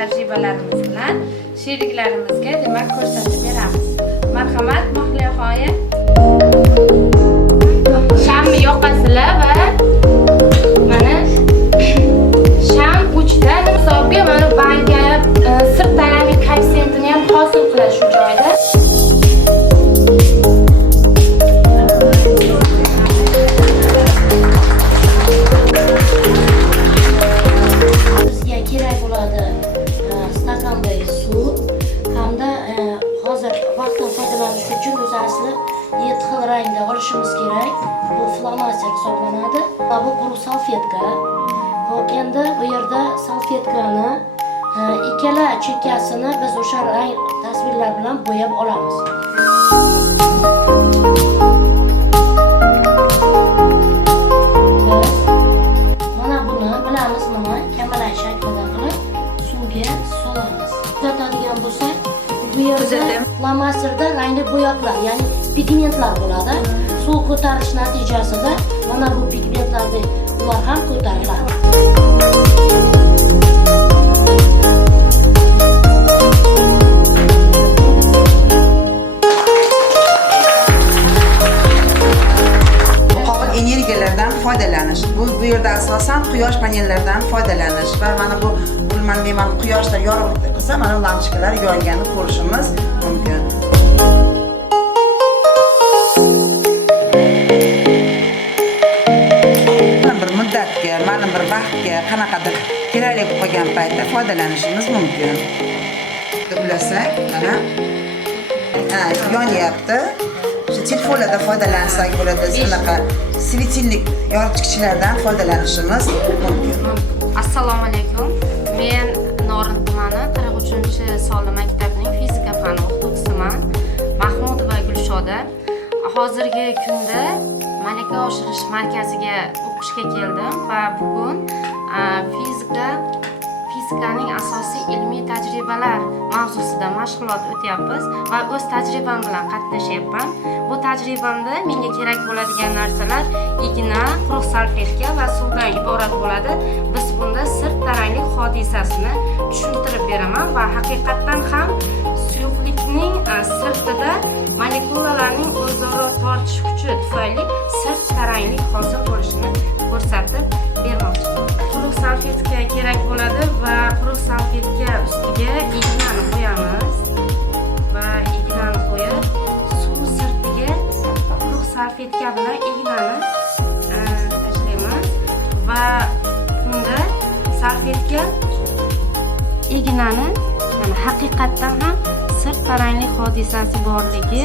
tajribalarimiz bilan sheriklarimizga demak ko'rsatib beramiz. Marhamat, Mahliyo xonim. Shamni yoqasizlar va mana sham uchda hisobga mana banka sirt tarangli koeffitsiyentini ham hosil qiladi shu joyda. Bizga kerak bo'ladi stakandagi suv hamda hozir vaqtdan foydalanish uchun o'zasini 7 xil rangda olishimiz kerak. Bu flomaster hisoblanadi. Bu quruq salfetka. Hop, endi bu yerda salfetkani ikkala chekkasini biz o'sha rang tasvirlar bilan bo'yab olamiz. Mana buni bilamiz, mana kamalak shaklida qilib suvga solamiz. Kuzatadigan bo'lsak, bu yerda flomasterda rangli bo'yoqlar, ya'ni pigmentlar bo'ladi. Suv ko'tarish natijasida mana bu pigmentlarni ular ham ko'tariladi. Muqobil energiyalardan foydalanish. Bu yerda asosan quyosh panellaridan foydalanish va mana bu deyman quyoshda yorug'lik qilsa mana lampochkalar yonganini ko'rishimiz mumkin. Ma'lum bir vaqtga qanaqadir kerakli bo'lib qolgan paytda foydalanishimiz mumkin. Ulasak, mana yonyapti. Shu telefonlarda foydalansak bo'ladi, shunaqa svetillik yoritgichlardan foydalanishimiz mumkin. Assalomu alaykum. Men Norin tumani 43-sonli maktabining fizika fani o'qituvchisiman. Mahmudova Gulshoda. Hozirgi kunda malaka oshirish markaziga o'qishga keldim va bugun fizikaning asosiy ilmiy tajribalar mavzusida mashg'ulot o'tyapmiz va o'z tajribam bilan qatnashyapman. Bu tajribamda menga kerak bo'ladigan narsalar igna, quruq salfetka va suvdan iborat bo'ladi. Biz bunda sirt taranglik hodisasini tushuntirib beraman va haqiqatdan ham suyuqlikning sirtida molekulalarning o'zaro tortish kuchi tufayli sirt taranglik hosil bo'lishini ko'rsatib bermoqchiman. Quruq salfetka kerak bo'ladi va quruq salfetka ustiga ignani qo'yamiz va ignani qo'yib suv sirtiga quruq salfetka bilan ignani tashlaymiz va bunda salfetka ignani haqiqatdan ham sirt taranglik hodisasi borligi